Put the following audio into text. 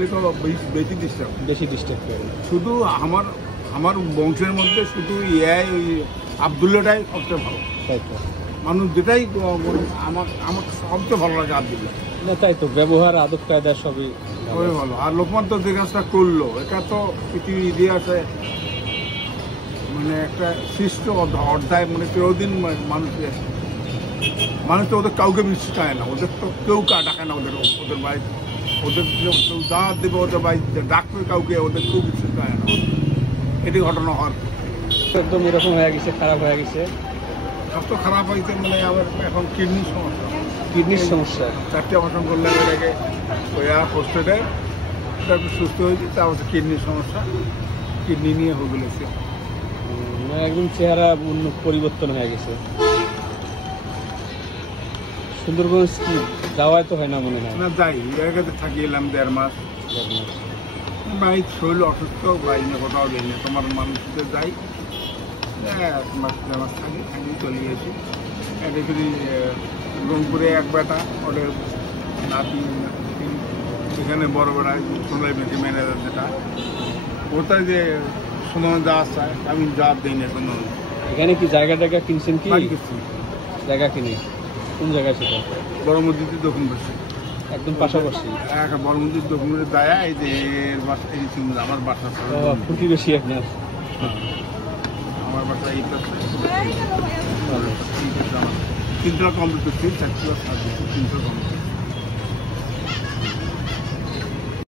এগুলি তো বেশি ডিস্টার্ব করে। শুধু আমার বংশের মধ্যে শুধু ওই আবদুল্লাটাই সবচেয়ে ভালো। তাই তো, মানুষ যেটাই আমার সবচেয়ে ভালো লাগে আবদুল্লাহ। না তাই তো, ব্যবহার আদব কায়দা সবই ভালো। আর লোকমান তো যে কাজটা করলো, এটা তো পৃথিবীর ইতিহাসে মানে একটা সৃষ্ট অধ্যায়। মানে চিরদিন মানুষ তো ওদের কাউকে মিষ্টি চায় না, ওদের তো কেউ ডাকে না ওদের বাড়িতে। ওদের কেউ দাওয়াত দেবে ওদের বাড়িতে, ডাকবে কাউকে, ওদের কেউ মিষ্টি চায় না। এটি ঘটনা হওয়ার একদম এরকম হয়ে গেছে, খারাপ হয়ে গেছে। সব তো খারাপ হয়েছে, মানে আমার এখন কিডনির সমস্যা। 4টে অপারেশন করলাম এর আগে, পোস্টেডে তারপর সুস্থ হয়েছে। তারপর কিডনির সমস্যা, কিডনি নিয়ে হয়ে গেছে। একদম চেহারা পরিবর্তন হয়ে গেছে। সুন্দরগঞ্জ কি যাওয়াই তো হয় না মনে হয়? না যাই, জায়গাতে থাকি এলাম 1.5 মাস। ভাই শরীর অসুস্থ, ভাই না কোথাও যাই না। তোমার মানুষদের যাই 1 মাস 2 মাস থাকি চলে গেছি। এটা যদি রংপুরে এক বেটা, ওদের নাতি এখানে বড় বেড়ায় সোনাই বেশি ম্যানেজার, যেটা ওটাই যে সুন্দরগঞ্জ যাওয়া চায়, আমি জবাব দিই না। সুন্দরগঞ্জ এখানে কি জায়গা কিনছেন? কি কিছু জায়গা কিনে? কোন জায়গায় সেটা? বড় মসজিদের দক্ষিণ পাশে, একদম পাশাপাশি। বড় মসজিদ দক্ষিণ পাশে দায়া। এই যে আমার বাসা, প্রতিবেশী আপনার? আমার বাসা এই পাশে। 3টা কমপ্লিট করছি, 4 3টা কমপ্লিট।